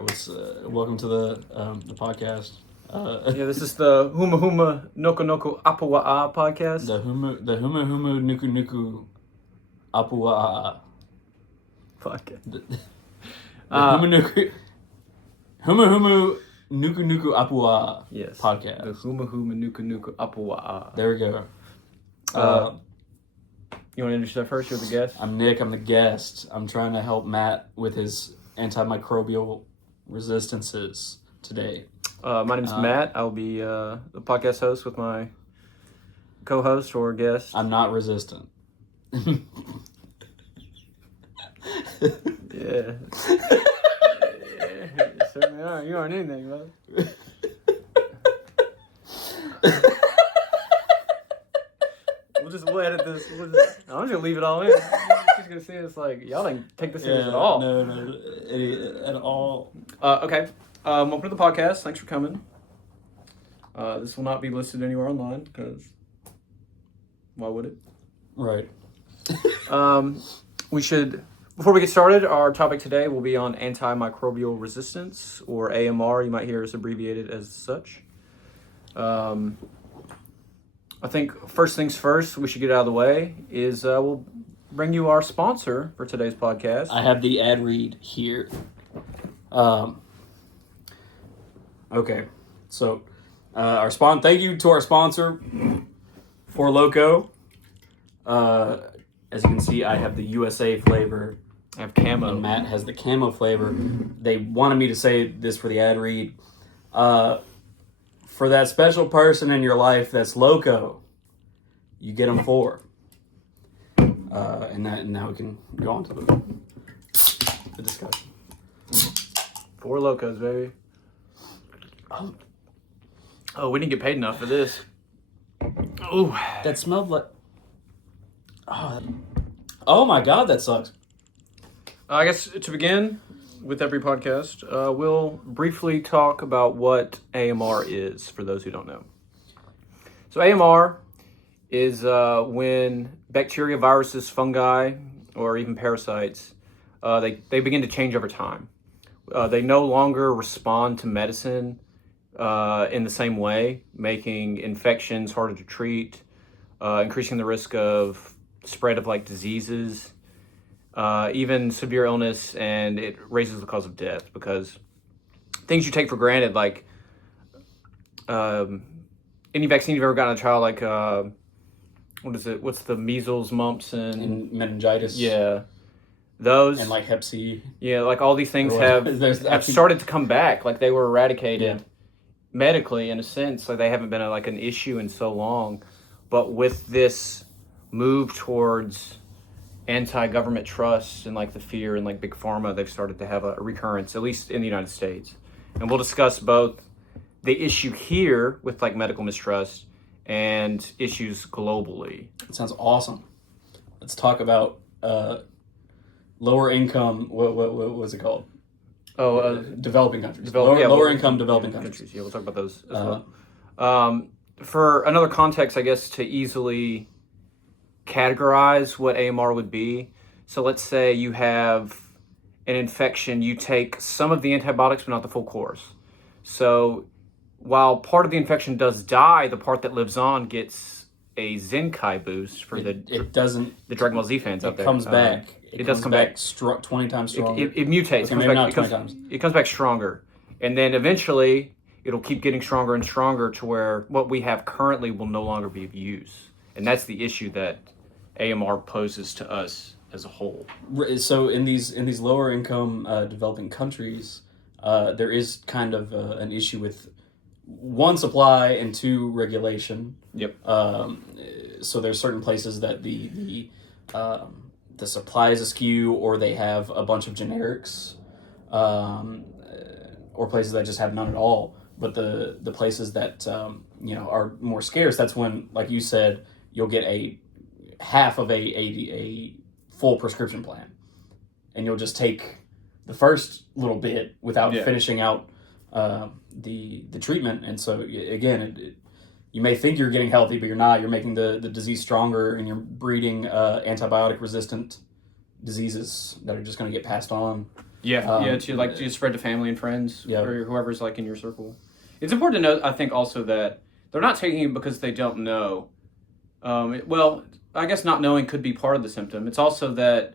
Welcome to the podcast. This is the Humuhumunukunukuapuaʻa Podcast. The Humuhumunukunukuapuaʻa Podcast. Humuhumunukunukuapuaʻa Yes. Podcast. The Humuhumunukunukuapuaʻa. There we go. You want to introduce that first? You're the guest. I'm Nick. I'm the guest. I'm trying to help Matt with his antimicrobial resistances today. My name is Matt. I'll be the podcast host with my co-host or guest. I'm not resistant. Yeah. You certainly are. You aren't anything, bud. We'll edit this. I'm just gonna leave it all in. She's gonna see it's like y'all didn't take this serious at all. No, at all. Okay. Welcome to the podcast. Thanks for coming. This will not be listed anywhere online because why would it? Right. We should. Before we get started, our topic today will be on antimicrobial resistance, or AMR. You might hear us abbreviated as such. I think first things first, we should get out of the way, is we'll bring you our sponsor for today's podcast. I have the ad read here. Okay, so thank you to our sponsor, For Loco. As you can see, I have the USA flavor. I have camo. And Matt has the camo flavor. They wanted me to say this for the ad read. For that special person in your life that's loco, you get them 4. And now we can go on to the discussion. 4 locos, baby. Oh, we didn't get paid enough for this. Ooh. That smelled like... Oh my God, that sucks. I guess to begin with every podcast, we'll briefly talk about what AMR is for those who don't know. So AMR is when bacteria, viruses, fungi, or even parasites, they begin to change over time. They no longer respond to medicine in the same way, making infections harder to treat, increasing the risk of spread of diseases, even severe illness, and it raises the cause of death because things you take for granted, like any vaccine you've ever gotten as a child, like what is it? What's the measles, mumps, and meningitis? Yeah, those and Hep C. Yeah, all these things have started to come back. Like they were eradicated medically in a sense. Like they haven't been an issue in so long, but with this move towards anti-government trust and the fear and big pharma, they've started to have a recurrence, at least in the United States. And we'll discuss both the issue here with medical mistrust and issues globally. That sounds awesome. Let's talk about lower income. What was it called? Developing countries. Lower income developing countries. Yeah, we'll talk about those as well. For another context, I guess, to easily categorize what AMR would be. So let's say you have an infection, you take some of the antibiotics but not the full course. So while part of the infection does die, the part that lives on gets a Zenkai boost for the Dragon Ball Z fans out there. It comes back. It does come back 20 times stronger. It mutates. Okay, maybe not 20 times. It comes back stronger. And then eventually it'll keep getting stronger and stronger to where what we have currently will no longer be of use. And that's the issue that AMR poses to us as a whole. So in these lower income developing countries, there is kind of an issue with 1, supply, and 2, regulation. Yep. So there's certain places that the supply is askew, or they have a bunch of generics, or places that just have none at all. But the places that are more scarce, that's when, like you said, you'll get half of a full prescription plan, and you'll just take the first little bit without finishing out the treatment. And so again, you may think you're getting healthy, but you're not. You're making the disease stronger, and you're breeding antibiotic resistant diseases that are just going to get passed on To spread to family and friends or whoever's like in your circle. It's important to note, I think, also that they're not taking it because they don't know. I guess not knowing could be part of the symptom. It's also that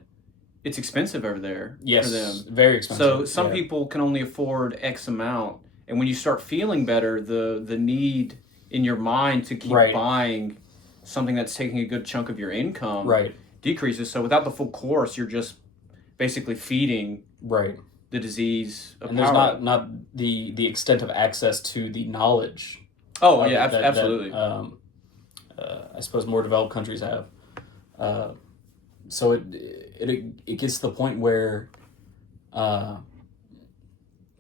it's expensive over there for them. Very expensive. So some people can only afford X amount, and when you start feeling better, the need in your mind to keep buying something that's taking a good chunk of your income decreases. So without the full course, you're just basically feeding the disease. And there's not the extent of access to the knowledge. Oh yeah, absolutely. That, I suppose more developed countries have. So it gets to the point where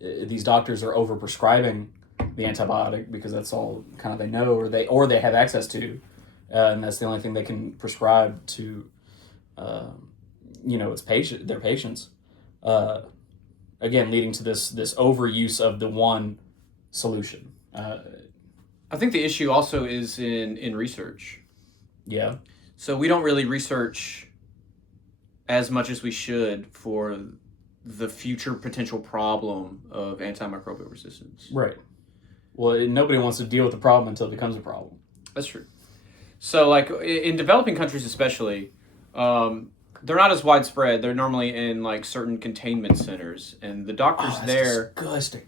these doctors are overprescribing the antibiotic because that's all kind of they know or they have access to, and that's the only thing they can prescribe to their patients. Again, leading to this overuse of the one solution. I think the issue also is in research. Yeah. So we don't really research as much as we should for the future potential problem of antimicrobial resistance. Right. Well, nobody wants to deal with the problem until it becomes a problem. That's true. So, like, in developing countries especially, they're not as widespread. They're normally in, like, certain containment centers. And the doctors there... disgusting.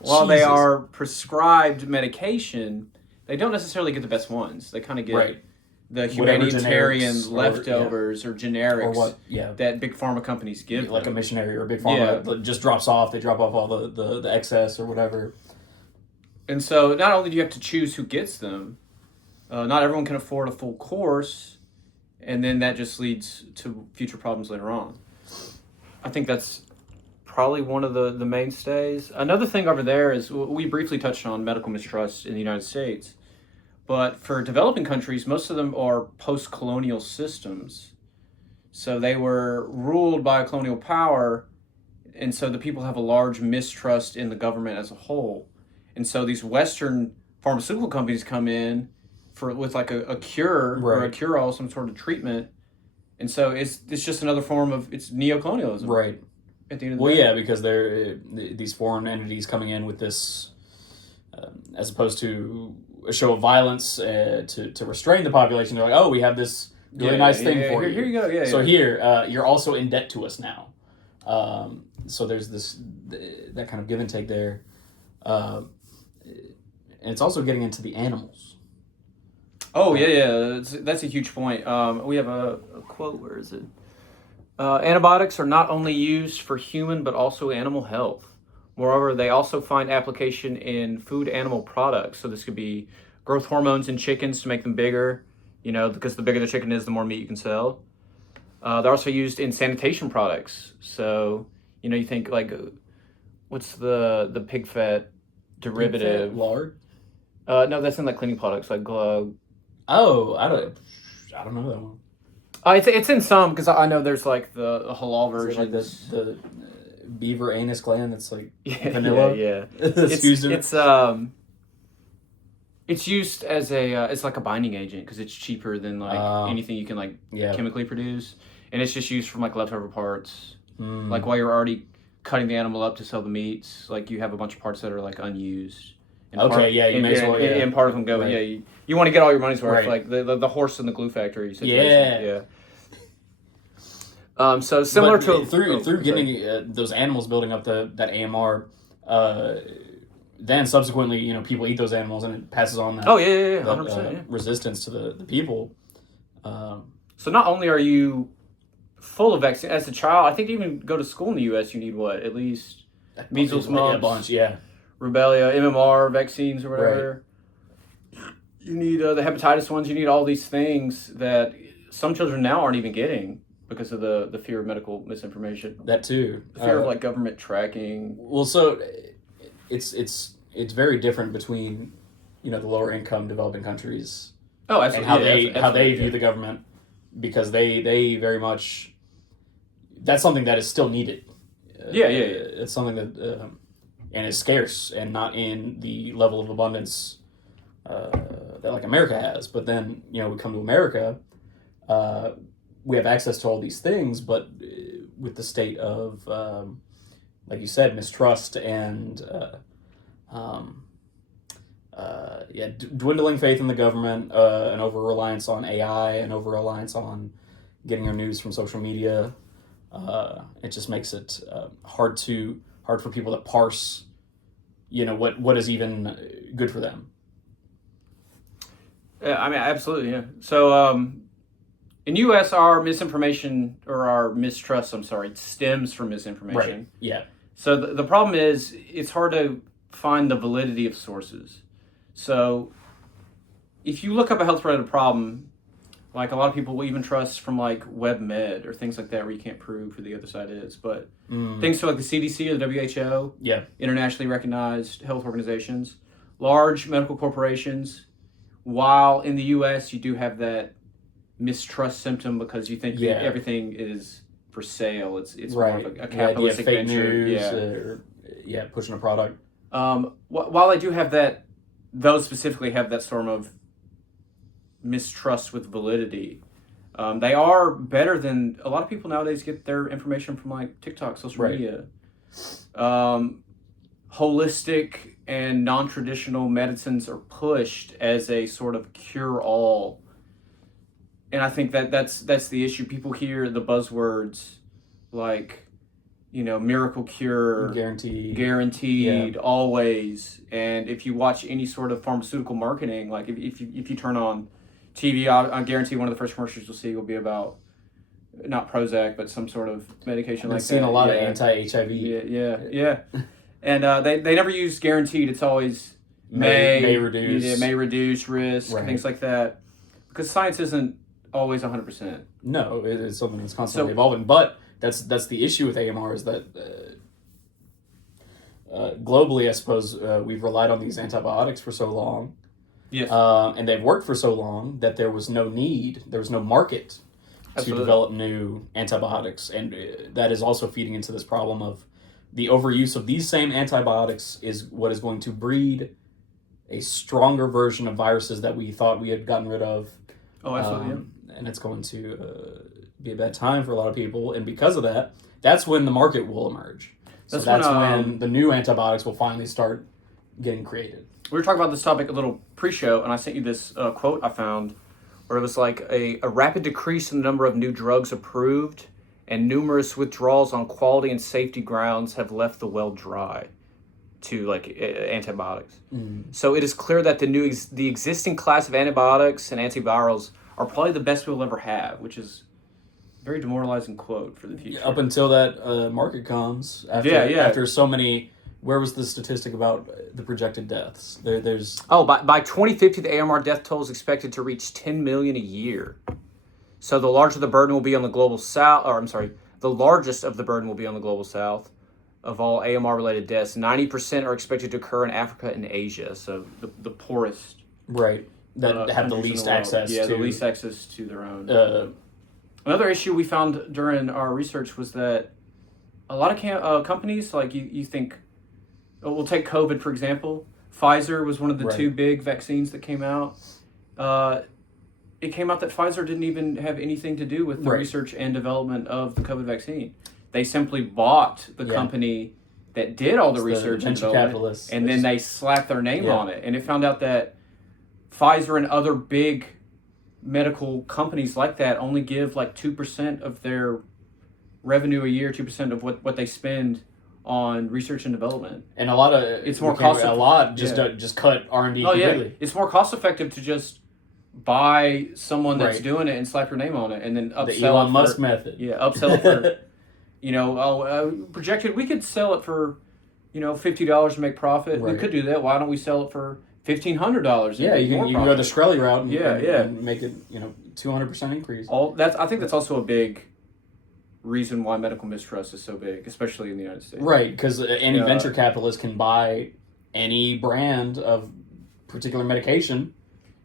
While they are prescribed medication, they don't necessarily get the best ones. They kind of get the humanitarian leftovers or generics that big pharma companies give. Like a missionary or a big pharma just drops off. They drop off all the excess or whatever. And so not only do you have to choose who gets them, not everyone can afford a full course, and then that just leads to future problems later on. I think that's probably one of the mainstays. Another thing over there is we briefly touched on medical mistrust in the United States, but for developing countries, most of them are post-colonial systems. So they were ruled by a colonial power, and so the people have a large mistrust in the government as a whole. And so these Western pharmaceutical companies come in with like a cure or a cure-all, some sort of treatment. And so it's just another form of neocolonialism. Right. At the end of the day. Because they're these foreign entities coming in with this, as opposed to a show of violence to restrain the population. They're like, oh, we have this really nice thing for you. Here you go. So here, you're also in debt to us now. So there's that kind of give and take there. And it's also getting into the animals. Oh, yeah. That's a huge point. We have a quote. Where is it? Antibiotics are not only used for human, but also animal health. Moreover, they also find application in food animal products. So this could be growth hormones in chickens to make them bigger, because the bigger the chicken is, the more meat you can sell. They're also used in sanitation products. So, you think like, what's the pig fat derivative? Pig fat lard? No, that's in like cleaning products, like Oh, I don't know that one. It's in some, because I know there's like the halal version. Like the beaver anus gland that's like vanilla. Yeah. It's used as it's like a binding agent because it's cheaper than like anything you can chemically produce, and it's just used from like leftover parts. Like while you're already cutting the animal up to sell the meats, like you have a bunch of parts that are like unused. And you may as well. And part of them go, you want to get all your money's worth, like the horse in the glue factory situation. So similar to through getting those animals building up that AMR, then subsequently people eat those animals and it passes on that 100%, resistance to the people. So not only are you full of vaccine as a child, I think to even go to school in the U.S. you need what, at least measles, mumps, rubella, MMR vaccines or whatever. You need the hepatitis ones. You need all these things that some children now aren't even getting because of the fear of medical misinformation. That too. The fear of like government tracking. Well, so it's very different between the lower income developing countries. Oh, absolutely. And how they view the government, because they very much, that's something that is still needed. It's something that and is scarce and not in the level of abundance that like America has. But then we come to America, we have access to all these things, but with the state of, like you said, mistrust and dwindling faith in the government, an over-reliance on AI, an over-reliance on getting your news from social media. It just makes it hard for people to parse, what is even good for them. Yeah, I mean, absolutely, yeah. So, in U.S., our mistrust, stems from misinformation. Right, yeah. So the problem is, it's hard to find the validity of sources. So, if you look up a health-related problem, like a lot of people will even trust from like WebMed or things like that where you can't prove who the other side is. But things like the CDC or the WHO, internationally recognized health organizations, large medical corporations, while in the U.S. you do have that mistrust symptom because you think that everything is for sale. It's more of a capitalistic fake venture. News or, pushing a product. While I do have that, those specifically have that sort of mistrust with validity. They are better than a lot of people nowadays get their information from like TikTok, social media. Holistic and non-traditional medicines are pushed as a sort of cure-all. And I think that's the issue. People hear the buzzwords like, miracle cure, guaranteed, always. And if you watch any sort of pharmaceutical marketing, like if you turn on TV, I guarantee one of the first commercials you'll see will be about not Prozac, but some sort of medication like that. I've seen a lot of anti-HIV. Yeah. And they never use guaranteed. It's always may reduce. May reduce risk, things like that. Because science isn't always 100%. No, it's something that's constantly evolving. But that's the issue with AMR is that globally, I suppose, we've relied on these antibiotics for so long. Yes. And they've worked for so long that there was no market to develop new antibiotics. And that is also feeding into this problem of the overuse of these same antibiotics is what is going to breed a stronger version of viruses that we thought we had gotten rid of. Oh, absolutely. And it's going to be a bad time for a lot of people. And because of that, that's when the market will emerge. So that's when the new antibiotics will finally start getting created. We were talking about this topic a little pre-show, and I sent you this quote I found where it was like a rapid decrease in the number of new drugs approved and numerous withdrawals on quality and safety grounds have left the well dry to like antibiotics. So it is clear that the existing class of antibiotics and antivirals are probably the best we'll ever have, which is a very demoralizing quote for the future. Up until that market comes. After so many... Where was the statistic about the projected deaths? There's by 2050, the AMR death toll is expected to reach 10 million a year. So the larger the burden will be on the global south, the largest of the burden will be on the global south of all AMR-related deaths. 90% are expected to occur in Africa and Asia, so the poorest. Right, that have the least access to... Yeah, the least access to their own. Another issue we found during our research was that a lot of companies, like you think... We'll take COVID, for example. Pfizer was one of the two big vaccines that came out. It came out that Pfizer didn't even have anything to do with the research and development of the COVID vaccine. They simply bought the company that did all the research and development, and then they slapped their name on it. And it found out that Pfizer and other big medical companies like that only give like 2% of their revenue a year, 2% of what they spend on research and development, and it's more cost. Just cut R&D completely. Yeah, it's more cost effective to just buy someone that's doing it and slap your name on it, and then upsell the Elon Musk method. Yeah, upsell it for projected we could sell it for $50 to make profit. We could do that. Why don't we sell it for $1,500? Yeah, you can go the Shkreli route and make it 200% increase. I think that's also a big reason why medical mistrust is so big, especially in the United States. Right, because any venture capitalist can buy any brand of particular medication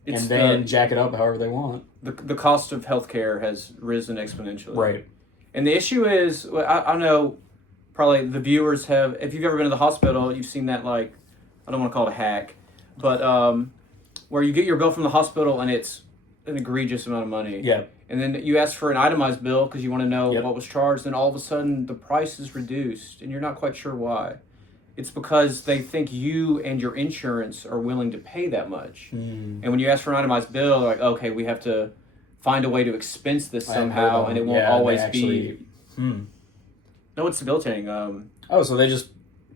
and then jack it up however they want. The cost of healthcare has risen exponentially. Right. And the issue is, I know probably the viewers have, if you've ever been to the hospital, you've seen that, like, I don't want to call it a hack, but where you get your bill from the hospital and it's an egregious amount of money. Yeah. And then you ask for an itemized bill because you want to know Yep. what was charged. Then all of a sudden the price is reduced and you're not quite sure why. It's because they think you and your insurance are willing to pay that much. And when you ask for an itemized bill, they're like, okay, we have to find a way to expense this somehow, and it won't always be. No, it's debilitating. So they just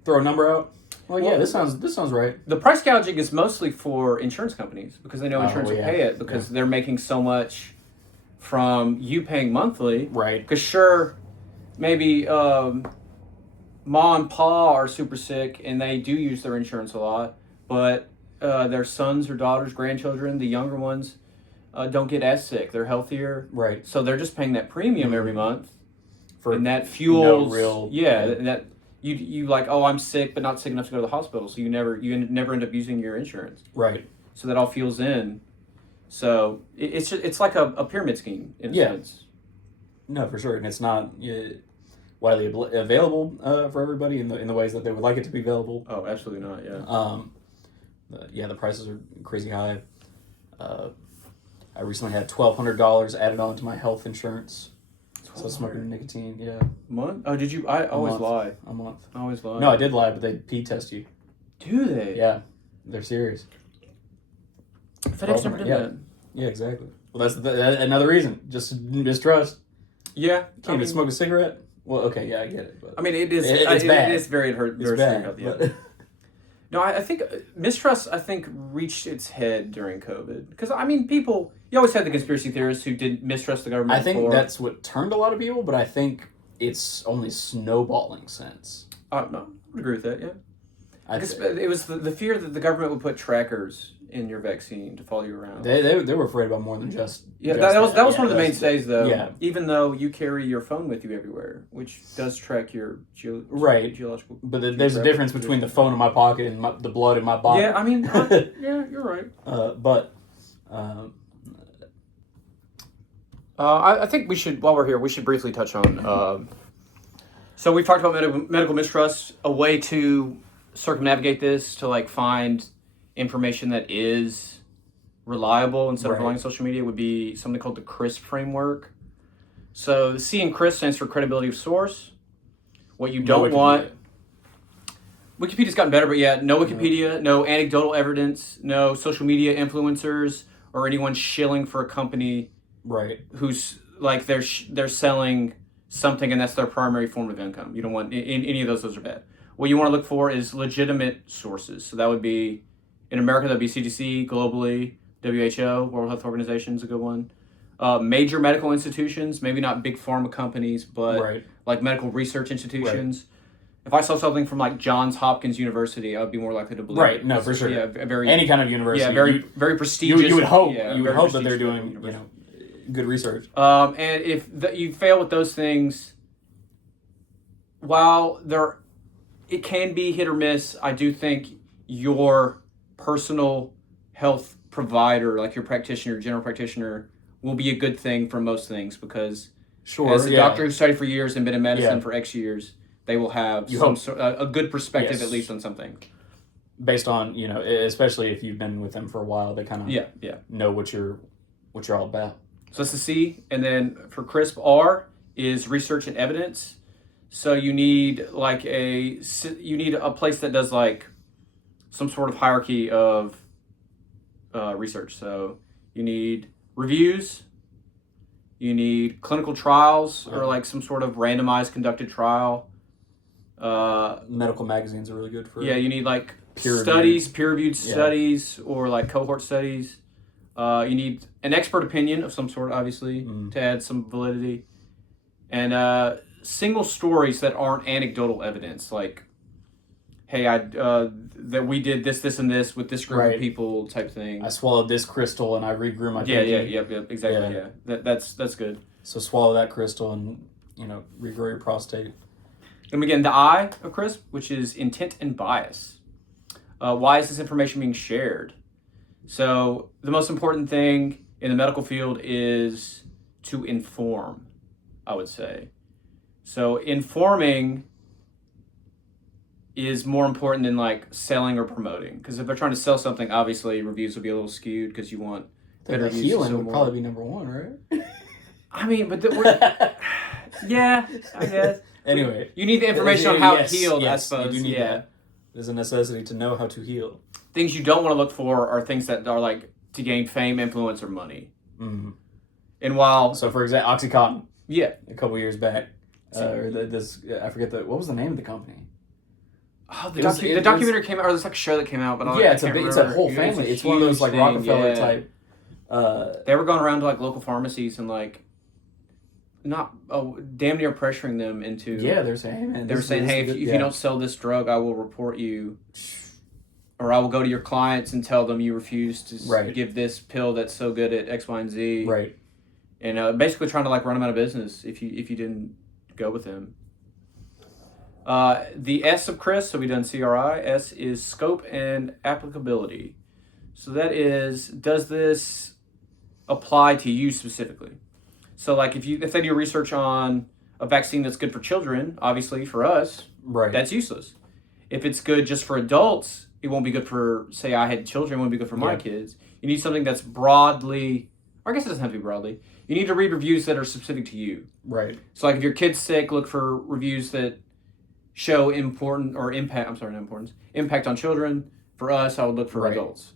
throw a number out? Well, yeah, this sounds right. The price gouging is mostly for insurance companies because they know insurance will pay it because they're making so much from you paying monthly. Right. Because sure, maybe Ma and Pa are super sick and they do use their insurance a lot, but their sons or daughters, grandchildren, the younger ones, don't get as sick. They're healthier. Right. So they're just paying that premium every month. And that no fuels real... that you like, oh, I'm sick but not sick enough to go to the hospital, so you never end up using your insurance. Right. So that all fuels in. So it's like a pyramid scheme in a sense. No, for sure. And it's not widely available for everybody in the ways that they would like it to be available. Oh, absolutely not, the prices are crazy high. I recently had $1,200 added on to my health insurance. So smoking nicotine, Month? Oh, did you? I always lie. A month. I always lie. No, I did lie, but they pee test you. Do they? Yeah, they're serious. FedEx never did that. Yeah, exactly. Well, that's another reason. Just mistrust. Yeah. Can't even smoke a cigarette. Well, okay, yeah, I get it. But I mean, it's bad. It is very bad. No, I think mistrust, reached its head during COVID. Because, I mean, you always had the conspiracy theorists who did mistrust the government. I think that's what turned a lot of people, but I think it's only snowballing since. No, I would agree with that, yeah. It was the fear that the government would put trackers in your vaccine to follow you around. They were afraid about more than just... that was one of the mainstays, though. Yeah. Even though you carry your phone with you everywhere, which does track your geological... But there's a difference between the phone in my pocket and the blood in my body. Yeah, I mean, yeah, you're right. I think we should, while we're here, we should briefly touch on... so we've talked about medical mistrust, a way to circumnavigate this, to find information that is reliable instead of relying on social media would be something called the CRISP framework. So the C in CRISP stands for credibility of source. What you don't want... Wikipedia's gotten better, but no Wikipedia, no anecdotal evidence, no social media influencers, or anyone shilling for a company who's they're selling something and that's their primary form of income. You don't want any of those are bad. What you want to look for is legitimate sources. So that would be, in America, that'd be CDC, globally, WHO, World Health Organization is a good one. Major medical institutions, maybe not big pharma companies, but medical research institutions. If I saw something from Johns Hopkins University, I would be more likely to believe. Right, no, for sure. Yeah, any kind of university. Yeah, very prestigious. You would hope. You would hope that they're doing good research. And if you fail with those things, while it can be hit or miss, I do think your personal health provider, like your practitioner, general practitioner, will be a good thing for most things because as a doctor who studied for years and been in medicine for X years, they will have a good perspective at least on something. Based on, especially if you've been with them for a while, they kind of know what you're all about. So that's the C. And then for CRISP, R is research and evidence. So you need a place that does some sort of hierarchy of research. So you need reviews, you need clinical trials or some sort of randomized conducted trial. Medical magazines are really good for you need peer-reviewed studies or cohort studies. You need an expert opinion of some sort, obviously, to add some validity. And single stories that aren't anecdotal evidence, hey, that we did this, and this with this group of people type thing. I swallowed this crystal and I regrew my pinky. Exactly, yeah. That's good. So swallow that crystal and, regrow your prostate. And again, the I of CRISP, which is intent and bias. Why is this information being shared? So the most important thing in the medical field is to inform, I would say. So informing is more important than selling or promoting. Because if they're trying to sell something, obviously reviews will be a little skewed because you want better reviews. Healing would probably be number one, right? I mean, but yeah, I guess. Anyway, you need the information on how yes, it healed. yes, I suppose. you do need Yeah. that. There's a necessity to know how to heal. Things you don't want to look for are things that are like to gain fame, influence, or money. Mm-hmm. And while for example, OxyContin. Yeah. A couple years back, I forget what was the name of the company. Oh, the documentary came out, or there's like a show that came out, but it's a whole family. It's one of those like Rockefeller type. They were going around to like local pharmacies and like damn near pressuring them into. Yeah, they're saying, hey, man, they were saying, hey, if you don't sell this drug, I will report you, or I will go to your clients and tell them you refuse to give this pill that's so good at X, Y, and Z. Right. And basically trying to like run them out of business if you didn't go with them. The S of Chris, so we done CRI. S is scope and applicability. So that is, does this apply to you specifically? So like if they do research on a vaccine that's good for children, obviously for us, that's useless. If it's good just for adults, it won't be good for, say I had children, it won't be good for my kids. You need something that's broadly, or I guess it doesn't have to be broadly. You need to read reviews that are specific to you. Right. So like if your kid's sick, look for reviews that show impact on children. For us, I would look for adults.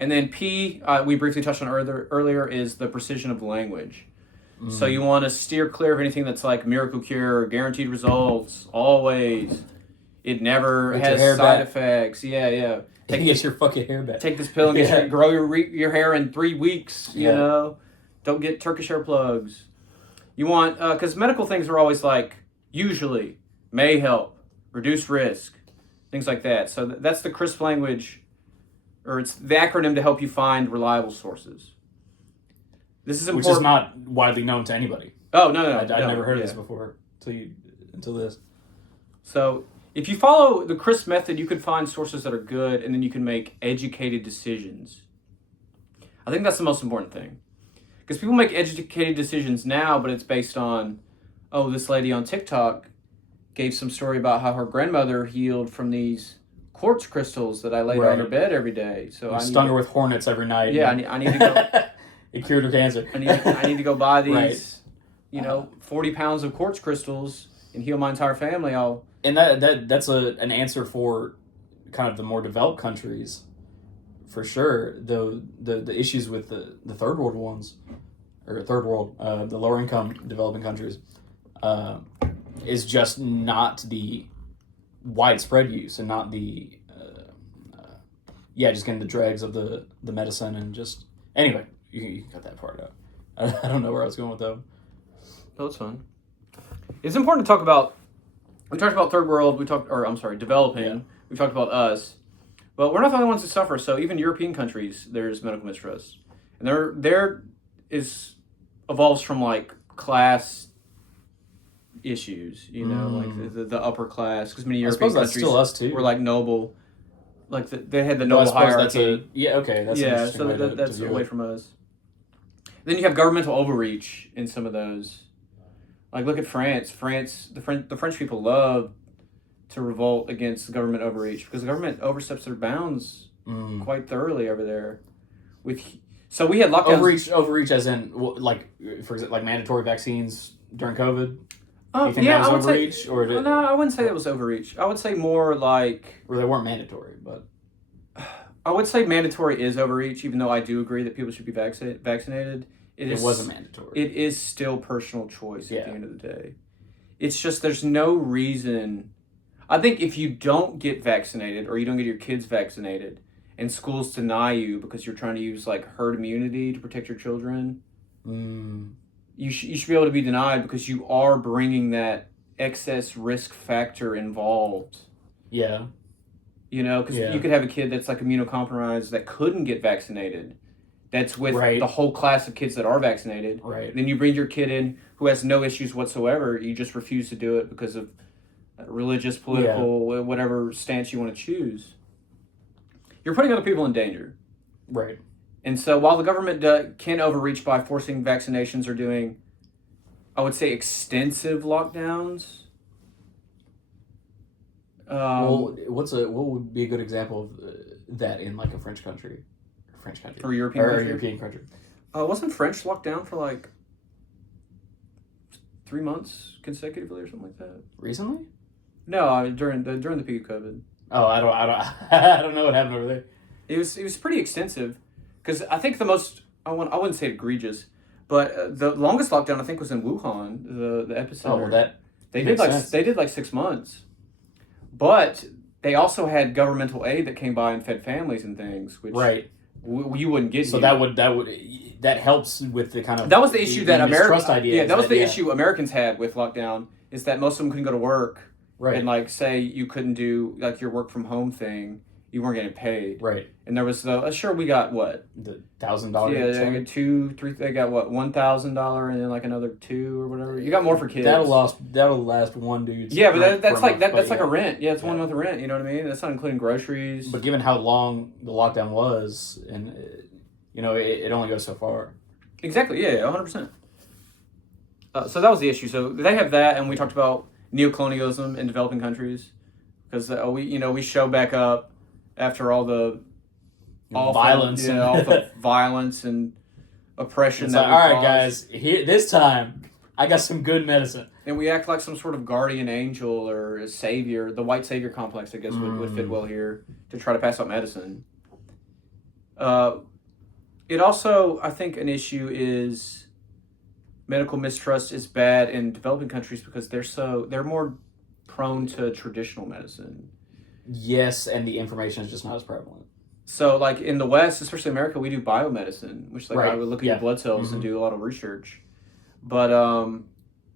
And then P, we briefly touched on earlier, is the precision of language. Mm. So you want to steer clear of anything that's like miracle cure, guaranteed results, always. It never has side effects. Yeah. Get your fucking hair back. Take this pill and grow your hair in 3 weeks, you know. Don't get Turkish hair plugs. You want, because medical things are always like, usually, may help, reduce risk, things like that. So that's the crisp language, or it's the acronym to help you find reliable sources. This is important. Which is not widely known to anybody. Oh, no. I'd never heard of this before until this. So if you follow the crisp method, you can find sources that are good, and then you can make educated decisions. I think that's the most important thing. Because people make educated decisions now, but it's based on, this lady on TikTok gave some story about how her grandmother healed from these quartz crystals that I laid on her bed every day. So I stung her with hornets every night. Yeah, I need to go. It cured her cancer. I need to go buy these, 40 pounds of quartz crystals and heal my entire family. And that's an answer for kind of the more developed countries. For sure, though the issues with the third world ones, or the lower income developing countries, is just not the widespread use, and not the just getting the dregs of the medicine, and just anyway, you can cut that part out. I don't know where I was going with that. No, it's fine. It's important to talk about. We talked about third world. Developing. Yeah. We talked about us. But we're not the only ones that suffer. So even European countries, there's medical mistrust, and there evolves from like class issues, like the upper class. Because many European countries still us too. Were like noble, like they had the noble hierarchy. That's away from us. Then you have governmental overreach in some of those. Like look at France. The French people love to revolt against government overreach because the government oversteps their bounds quite thoroughly over there. So we had lockdowns. Overreach as in, like, for example, like mandatory vaccines during COVID? You think that was overreach? No, I wouldn't say that was overreach. I would say more like... Or they weren't mandatory, but... I would say mandatory is overreach, even though I do agree that people should be vaccinated. It wasn't mandatory. It is still personal choice at the end of the day. It's just there's no reason... I think if you don't get vaccinated or you don't get your kids vaccinated and schools deny you because you're trying to use like herd immunity to protect your children, you should be able to be denied because you are bringing that excess risk factor involved. Yeah. Because you could have a kid that's like immunocompromised that couldn't get vaccinated. That's with the whole class of kids that are vaccinated. Right. Then you bring your kid in who has no issues whatsoever. You just refuse to do it because of religious, political, whatever stance you want to choose. You're putting other people in danger. Right. And so while the government can overreach by forcing vaccinations or doing, I would say, extensive lockdowns. What would be a good example of that in like a French country? Or European country? European country. Wasn't French locked down for like 3 months consecutively or something like that? Recently? No, I mean, during the peak of COVID. Oh, I don't I don't know what happened over there. It was pretty extensive, because I think the most I wouldn't say egregious, but the longest lockdown I think was in Wuhan, the epicenter. Oh, well, that they makes did sense. they did like 6 months, but they also had governmental aid that came by and fed families and things, which right. You wouldn't get. So here. that helps with the kind of that was the issue that mistrust America. idea. Yeah, that was the issue Americans had with lockdown, is that most of them couldn't go to work. Right. And like, say you couldn't do like your work from home thing, you weren't getting paid. Right. And there was sure we got what? The $1,000. Yeah, they got $2, $3. They got what, $1,000, and then like another $2 or whatever. You got more for kids. That'll last one dude's. Yeah, but that's like month, that's like a rent. Yeah, it's 1 month of rent. You know what I mean? That's not including groceries. But given how long the lockdown was, and it only goes so far. Exactly. Yeah, 100%. So that was the issue. So they have that, and we talked about neocolonialism in developing countries, because we show back up after all the violence, all the violence and oppression. It's that like, all right, caused. guys, this time I got some good medicine. And we act like some sort of guardian angel or a savior. The white savior complex, I guess, would fit well here to try to pass out medicine. It also, I think, an issue is medical mistrust is bad in developing countries because they're more prone to traditional medicine. Yes, and the information is just not as prevalent. So, like in the West, especially America, we do biomedicine, which I would look at your blood cells and Mm-hmm. do a lot of research. But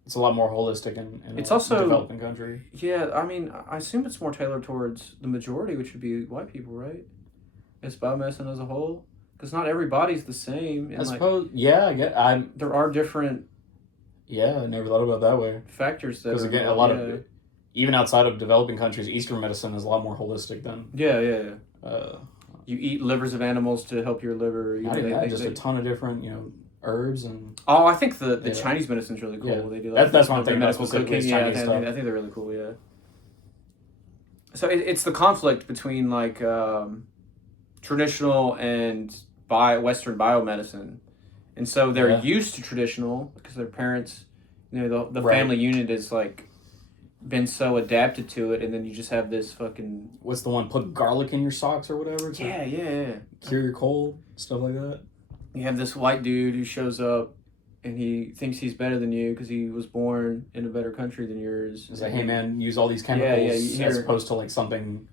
it's a lot more holistic in it's a also developing country. Yeah, I mean, I assume it's more tailored towards the majority, which would be white people, right? It's biomedicine as a whole, because not everybody's the same. And I suppose. Yeah, I get. There are different. Yeah, I never thought about it that way. Factors that. Because again, a lot of even outside of developing countries, Eastern medicine is a lot more holistic than. Yeah. You eat livers of animals to help your liver. Not even that, just a ton of different, herbs and. Oh, I think the Chinese medicine's really cool. Yeah. They do That's one thing. medical cooking. Yeah, Chinese stuff. I think they're really cool. Yeah. So it's the conflict between like traditional and Western biomedicine, and so they're used to traditional because their parents, the family unit is like been so adapted to it, and then you just have this fucking. What's the one? Put garlic in your socks or whatever. Yeah. Cure your cold, stuff like that. You have this white dude who shows up, and he thinks he's better than you because he was born in a better country than yours. It's like, hey man, use all these chemicals as opposed to like something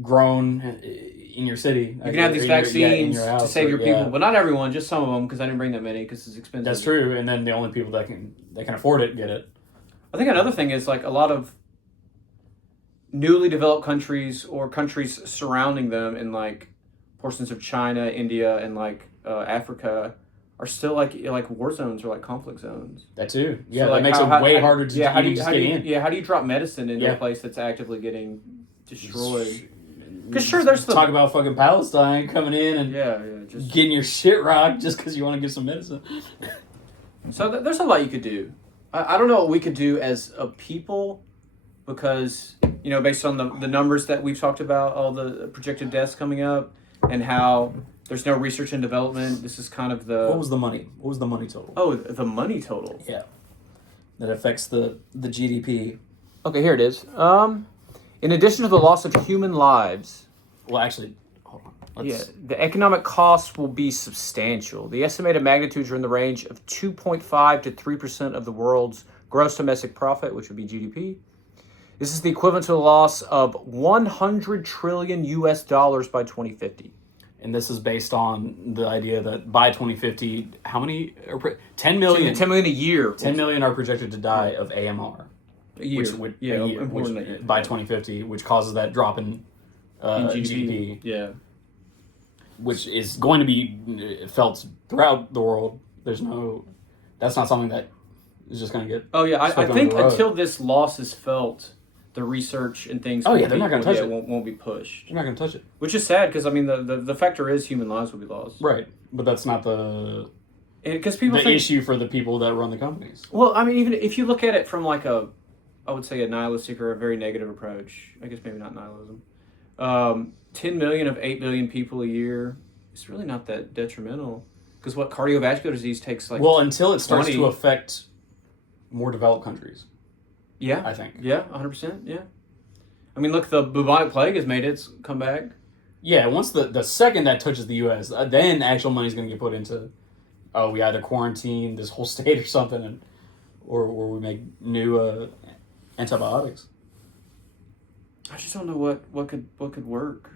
grown in your city. You can have these vaccines to save your people, yeah. but not everyone, just some of them, because I didn't bring that many because it's expensive. That's true, and then the only people that can afford it get it. I think another thing is like a lot of newly developed countries or countries surrounding them in like portions of China, India, and like Africa are still like war zones or like conflict zones. That too. Yeah, so, that makes it way harder to get in. Yeah, how do you drop medicine into a place that's actively getting destroyed? Because sure, talk about fucking Palestine coming in and just getting your shit rocked just because you want to get some medicine. So there's a lot you could do. I don't know what we could do as a people, because based on the numbers that we've talked about, all the projected deaths coming up, and how there's no research and development. This is kind of the. What was the money? What was the money total? Oh, the money total. Yeah, that affects the GDP. Okay, here it is. In addition to the loss of human lives. Well, actually, hold on. The economic costs will be substantial. The estimated magnitudes are in the range of 2.5 to 3% of the world's gross domestic profit, which would be GDP. This is the equivalent to a loss of $100 trillion by 2050. And this is based on the idea that by 2050, how many? 10 million. 10 million a year. 10 million are projected to die of AMR. A year. By 2050, which causes that drop in GDP. Yeah. Which is going to be felt throughout the world. That's not something that is just going to get. Oh yeah, I think until this loss is felt, the research and things. Oh yeah, they're not going to touch it. Won't be pushed. They're not going to touch it. Which is sad because I mean the factor is human lives will be lost. Right, but that's not the. Because people the issue for the people that run the companies. Well, I mean, even if you look at it from like I would say a nihilistic or a very negative approach. I guess maybe not nihilism. 10 million of 8 billion people a year, it's really not that detrimental. Because what cardiovascular disease takes like well, until it starts 20 to affect more developed countries. Yeah. I think. Yeah, 100%. Yeah. I mean, look, the bubonic plague has made its comeback. Yeah, once the second that touches the U.S., then actual money's going to get put into, we either quarantine this whole state or something, or we make new antibiotics. I just don't know what could work.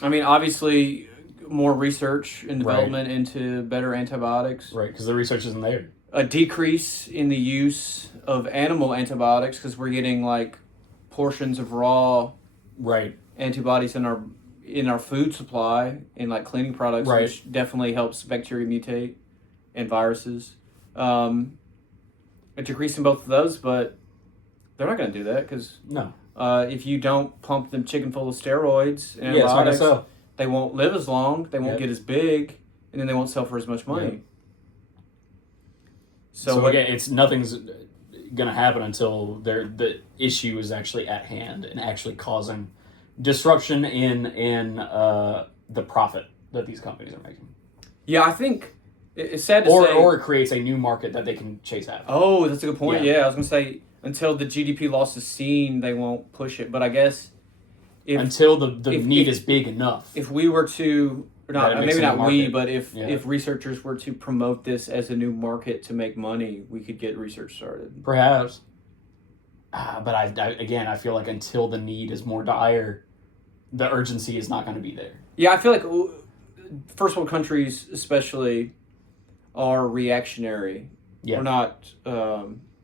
I mean, obviously, more research and development into better antibiotics. Right, because the research isn't there. A decrease in the use of animal antibiotics because we're getting like portions of raw antibodies in our food supply in like cleaning products, which definitely helps bacteria mutate and viruses. A decrease in both of those, but they're not going to do that because if you don't pump them chicken full of steroids and antibiotics, they won't live as long, they won't get as big, and then they won't sell for as much money. So again, nothing's going to happen until the issue is actually at hand and actually causing disruption in the profit that these companies are making. Yeah, I think it's sad to say. Or it creates a new market that they can chase after. Oh, that's a good point. Yeah, I was going to say until the GDP loss is seen, they won't push it. But I guess until the need is big enough. If we were to, if researchers were to promote this as a new market to make money, we could get research started. Perhaps. But I feel like until the need is more dire, the urgency is not going to be there. Yeah, I feel like first world countries especially are reactionary. Yeah. We're not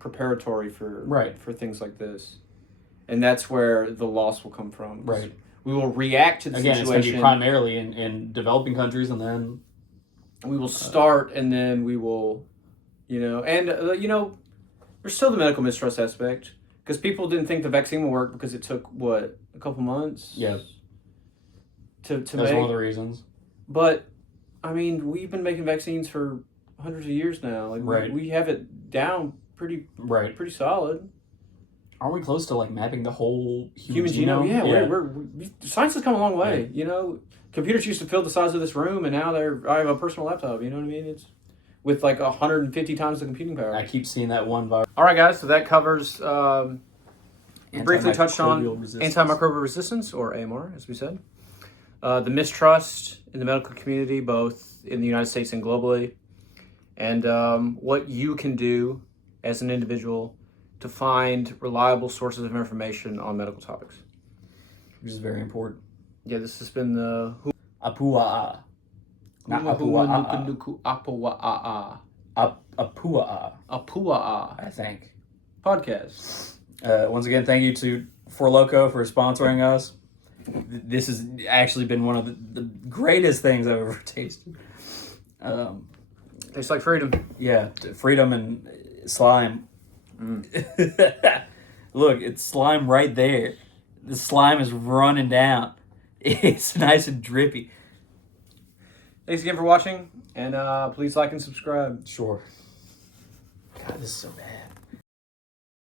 preparatory for things like this. And that's where the loss will come from. Right. We will react to the situation. Again, it's going to be primarily in developing countries, and then we will start, and then we will, there's still the medical mistrust aspect because people didn't think the vaccine would work because it took a couple months. Yeah. To that's one of the reasons. But I mean, we've been making vaccines for hundreds of years now. Like we have it down pretty solid. Aren't we close to mapping the whole human genome? Yeah. Science has come a long way. Yeah. Computers used to fill the size of this room, and now I have a personal laptop. You know what I mean? It's with 150 times the computing power. I keep seeing that one virus. All right, guys. So that covers. Briefly touched on antimicrobial resistance, or AMR, as we said. The mistrust in the medical community, both in the United States and globally, and what you can do as an individual to find reliable sources of information on medical topics. Which is very important. Yeah, this has been the Humuhumunukunukuapuaʻa. Not Humuhumunukunukuapuaʻa. Apuaʻa, I think. Podcast. Once again, thank you to Four Loko for sponsoring us. This has actually been one of the greatest things I've ever tasted. Tastes like freedom. Yeah, freedom and slime. Look, it's slime right there. The slime is running down. It's nice and drippy. Thanks again for watching, and please like and subscribe. Sure. God, this is so bad.